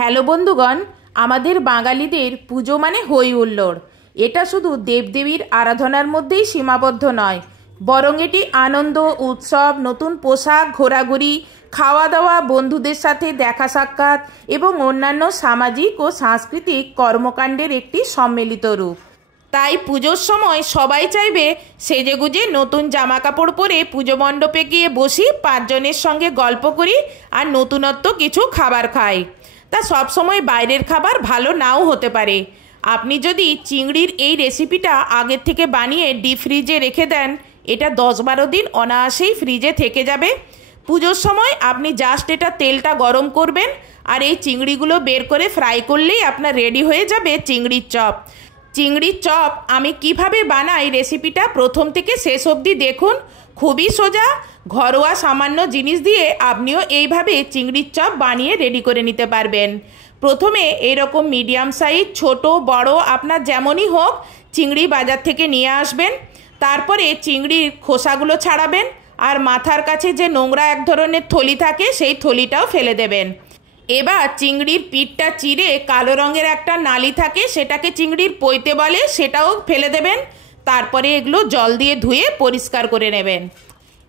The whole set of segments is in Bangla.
হ্যালো বন্ধুগণ, আমাদের বাঙালিদের পুজো মানে হই হুল্লোড়। এটা শুধু দেবদেবীর আরাধনার মধ্যেই সীমাবদ্ধ নয়, বরং এটি আনন্দ, উৎসব, নতুন পোশাক, ঘোরাঘুরি, খাওয়া দাওয়া, বন্ধুদের সাথে দেখা সাক্ষাৎ এবং অন্যান্য সামাজিক ও সাংস্কৃতিক কর্মকাণ্ডের একটি সম্মিলিত রূপ। তাই পুজোর সময় সবাই চাইবে সেজেগুজে নতুন জামা কাপড় পরে পুজো মণ্ডপে গিয়ে বসি, পাঁচজনের সঙ্গে গল্প করি আর নতুনত্ব কিছু খাবার খাই। তা সবসময় বাইরের খাবার ভালো নাও হতে পারে। আপনি যদি চিংড়ির এই রেসিপিটা আগের থেকে বানিয়ে ডিপ ফ্রিজে রেখে দেন, এটা 10-12 দিন অনায়াসেই ফ্রিজে থেকে যাবে। পুজোর সময় আপনি জাস্ট এটা তেলটা গরম করবেন আর এই চিংড়িগুলো বের করে ফ্রাই করলেই আপনার রেডি হয়ে যাবে চিংড়ির চপ। চিংড়ির চপ আমি কিভাবে বানাই রেসিপিটা প্রথম থেকে শেষ অবধি দেখুন। খুবই সোজা, ঘরোয়া সামান্য জিনিস দিয়ে আপনিও এইভাবে চিংড়ির চপ বানিয়ে রেডি করে নিতে পারবেন। প্রথমে এরকম মিডিয়াম সাইজ, ছোট বড় আপনার যেমনই হোক, চিংড়ি বাজার থেকে নিয়ে আসবেন। তারপরে চিংড়ির খোসাগুলো ছাড়াবেন আর মাথার কাছে যে নোংরা এক ধরনের থলি থাকে সেই থলিটাও ফেলে দেবেন। এবার চিংড়ির পিঠটা চিরে কালো রঙের একটা নালি থাকে, সেটাকে চিংড়ির পৈতে বলে, সেটাও ফেলে দেবেন। তারপরে এগুলো জল দিয়ে ধুয়ে পরিষ্কার করে নেবেন।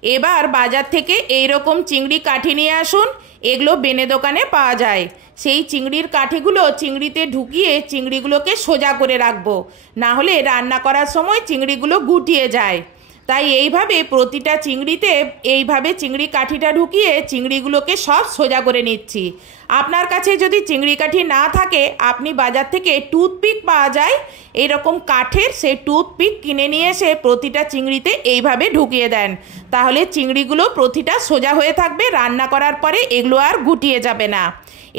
এবার বাজার থেকে এইরকম চিংড়ি কাঠি নিয়ে আসুন। এগুলো বেনে দোকানে পাওয়া যায়। সেই চিংড়ির কাঠিগুলো চিংড়িতে ঢুকিয়ে চিংড়িগুলোকে সোজা করে রাখবো, না হলে রান্না করার সময় চিংড়িগুলো গুটিয়ে যায়। তাই এইভাবে প্রতিটা চিংড়িতে এইভাবে চিংড়ি কাঠিটা ঢুকিয়ে চিংড়িগুলোকে সব সোজা করে নিচ্ছি। আপনার কাছে যদি চিংড়ি কাঠি না থাকে, আপনি বাজার থেকে টুথপিক পাওয়া যায় এরকম কাঠের, সেই টুথপিক কিনে নিয়ে এসে প্রতিটা চিংড়িতে এইভাবে ঢুকিয়ে দেন। তাহলে চিংড়িগুলো প্রতিটা সোজা হয়ে থাকবে, রান্না করার পরে এগুলো আর গুটিয়ে যাবে না।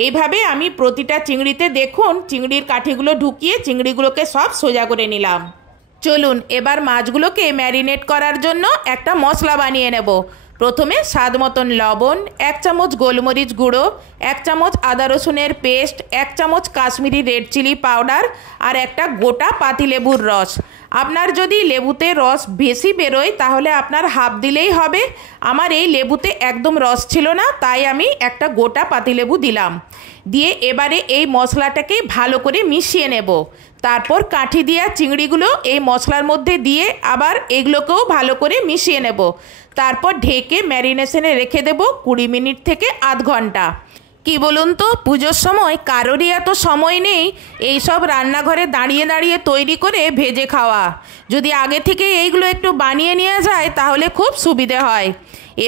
এইভাবে আমি প্রতিটা চিংড়িতে দেখুন চিংড়ির কাঠিগুলো ঢুকিয়ে চিংড়িগুলোকে সব সোজা করে নিলাম। চলুন এবার মাছগুলোকে ম্যারিনেট করার জন্য একটা মশলা বানিয়ে নেব। প্রথমে স্বাদ মতন লবণ, 1 চামচ গোলমরিচ গুঁড়ো, 1 চামচ আদা রসুনের পেস্ট, 1 চামচ কাশ্মীরি রেড চিলি পাউডার আর একটা গোটা পাতিলেবুর রস। আপনার যদি লেবুতে রস বেশি বেরোয় তাহলে আপনার হাফ দিলেই হবে। আমার এই লেবুতে একদম রস ছিল না, তাই আমি একটা গোটা পাতিলেবু দিলাম। দিয়ে এবারে এই মশলাটাকে ভালো করে মিশিয়ে নেব। তারপর কাঠি দিয়া চিংড়িগুলো এই মশলার মধ্যে দিয়ে আবার এগুলোকেও ভালো করে মিশিয়ে নেব। তারপর ঢেকে ম্যারিনেশনে রেখে দেব 20 মিনিট থেকে আধ ঘন্টা। কি বলুন তো, পুজোর সময় কারোরই এত সময় নেই এইসব রান্নাঘরে দাঁড়িয়ে দাঁড়িয়ে তৈরি করে ভেজে খাওয়া। যদি আগে থেকে এইগুলো একটু বানিয়ে নেওয়া যায় তাহলে খুব সুবিধে হয়।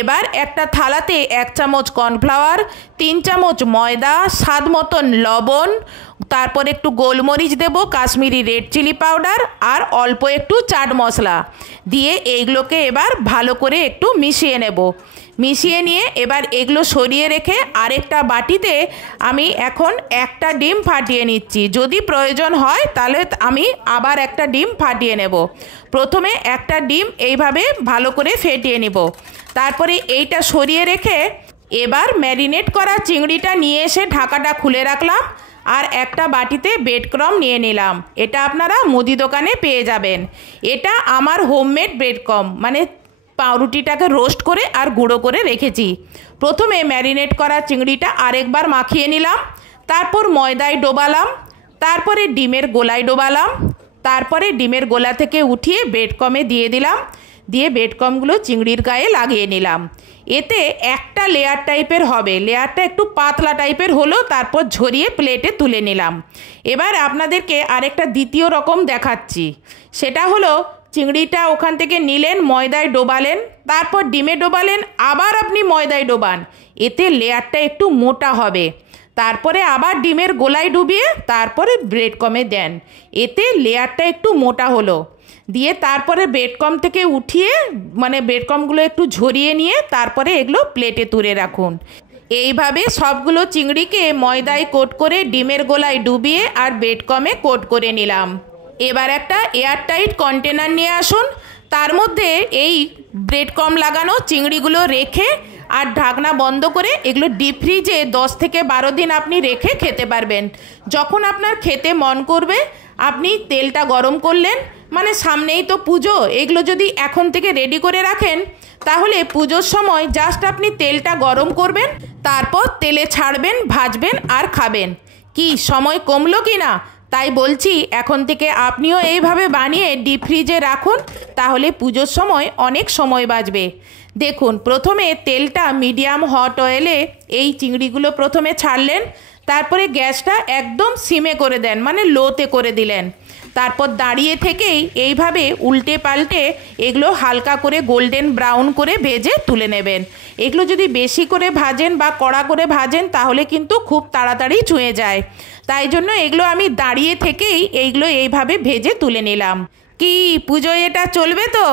এবার একটা থালাতে 1 চামচ কর্নফ্লাওয়ার, 3 চামচ ময়দা, স্বাদ মতন লবণ, তারপর একটু গোলমরিচ দেব, কাশ্মীরি রেড চিলি পাউডার আর অল্প একটু চাট মশলা দিয়ে এইগুলোকে এবার ভালো করে একটু মিশিয়ে নেব। মিশিয়ে নিয়ে এবার এগুলো সরিয়ে রেখে আরেকটা বাটিতে আমি এখন একটা ডিম ফাটিয়ে নিচ্ছি। যদি প্রয়োজন হয় তাহলে আমি আবার একটা ডিম ফাটিয়ে নেব। প্রথমে একটা ডিম এইভাবে ভালো করে ফেটিয়ে নেব। তারপরে এইটা সরিয়ে রেখে এবার ম্যারিনেট করা চিংড়িটা নিয়ে এসে ঢাকাটা খুলে রাখলাম আর একটা বাটিতে ব্রেড ক্রাম্ব নিয়ে নিলাম। এটা আপনারা মুদি দোকানে পেয়ে যাবেন। এটা আমার হোমমেড ব্রেড ক্রাম্ব, মানে পাউরুটিটাকে রোস্ট করে আর গুঁড়ো করে রেখেছি। প্রথমে ম্যারিনেট করা চিংড়িটা আরেকবার মাখিয়ে নিলাম, তারপর ময়দায় ডোবালাম, তারপরে ডিমের গোলায় ডোবালাম, তারপরে ডিমের গোলা থেকে উঠিয়ে ব্রেড ক্রাম্বে দিয়ে দিলাম। দিয়ে ব্রেড ক্রাম্বগুলো চিংড়ির গায়ে লাগিয়ে নিলাম। এতে একটা লেয়ার টাইপের হবে, লেয়ারটা একটু পাতলা টাইপের হলো, তারপর ঝরিয়ে প্লেটে তুলে নিলাম। এবার আপনাদেরকে আরেকটা দ্বিতীয় রকম দেখাচ্ছি। সেটা হলো চিংড়িটা ওখান থেকে নিলেন, ময়দায় ডোবালেন, তারপর ডিমে ডোবালেন, আবার আপনি ময়দায় ডোবান, এতে লেয়ারটা একটু মোটা হবে। তারপরে আবার ডিমের গোলায় ডুবিয়ে তারপরে ব্রেড ক্রাম্বে দেন, এতে লেয়ারটা একটু মোটা হলো। দিয়ে তারপরে ব্রেড ক্রাম্ব থেকে উঠিয়ে মানে ব্রেড ক্রাম্বগুলো একটু ঝরিয়ে নিয়ে তারপরে এগুলো প্লেটে তুলে রাখুন। এইভাবে সবগুলো চিংড়িকে ময়দায় কোট করে ডিমের গোলায় ডুবিয়ে আর ব্রেড ক্রাম্বে কোট করে নিলাম। এবার একটা এয়ারটাইট কন্টেনার নিয়ে আসুন, তার মধ্যে এই ব্রেড ক্রাম্ব লাগানো চিংড়িগুলো রেখে আর ঢাকনা বন্ধ করে এগুলো ডিপ ফ্রিজে 10 থেকে 12 দিন আপনি রেখে খেতে পারবেন। যখন আপনার খেতে মন করবে আপনি তেলটা গরম করলেন, মানে সামনেই তো পুজো, এগুলো যদি এখন থেকে রেডি করে রাখেন তাহলে পুজোর সময় জাস্ট আপনি তেলটা গরম করবেন, তারপর তেলে ছাড়বেন, ভাজবেন আর খাবেন। কি সময় কমলো কি না? তাই বলছি এখন থেকে আপনিও এইভাবে বানিয়ে ডিপ ফ্রিজে রাখুন, তাহলে পুজোর সময় অনেক সময় বাঁচবে। দেখুন, প্রথমে তেলটা মিডিয়াম হট অয়েলে এই চিংড়িগুলো প্রথমে ছাড়লেন, তারপরে গ্যাসটা একদম সিমে করে দেন, মানে লোতে করে দিলেন। তারপর দাঁড়িয়ে থেকেই এইভাবে উল্টে পাল্টে এগুলো হালকা করে গোল্ডেন ব্রাউন করে ভেজে তুলে নেবেন। এগুলো যদি বেশি করে ভাজেন বা কড়া করে ভাজেন তাহলে কিন্তু খুব তাড়াতাড়ি চুঁয়ে যায়। তাই জন্য এগুলো আমি দাঁড়িয়ে থেকেই এইগুলো এইভাবে ভেজে তুলে নিলাম। কি পুজোয় এটা চলবে তো?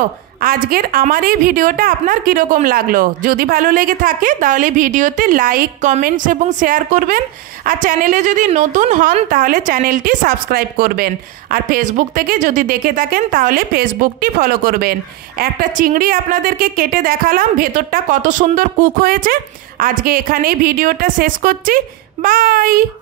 আজকের আমার এই ভিডিওটা আপনার কীরকম লাগলো? যদি ভালো লেগে থাকে তাহলে ভিডিওতে লাইক, কমেন্টস এবং শেয়ার করবেন। আর চ্যানেলে যদি নতুন হন তাহলে চ্যানেলটি সাবস্ক্রাইব করবেন। আর ফেসবুক থেকে যদি দেখে থাকেন তাহলে ফেসবুকটি ফলো করবেন। একটা চিংড়ি আপনাদেরকে কেটে দেখালাম, ভেতরটা কত সুন্দর কুক হয়েছে। আজকে এখানেই ভিডিওটা শেষ করছি। বাই।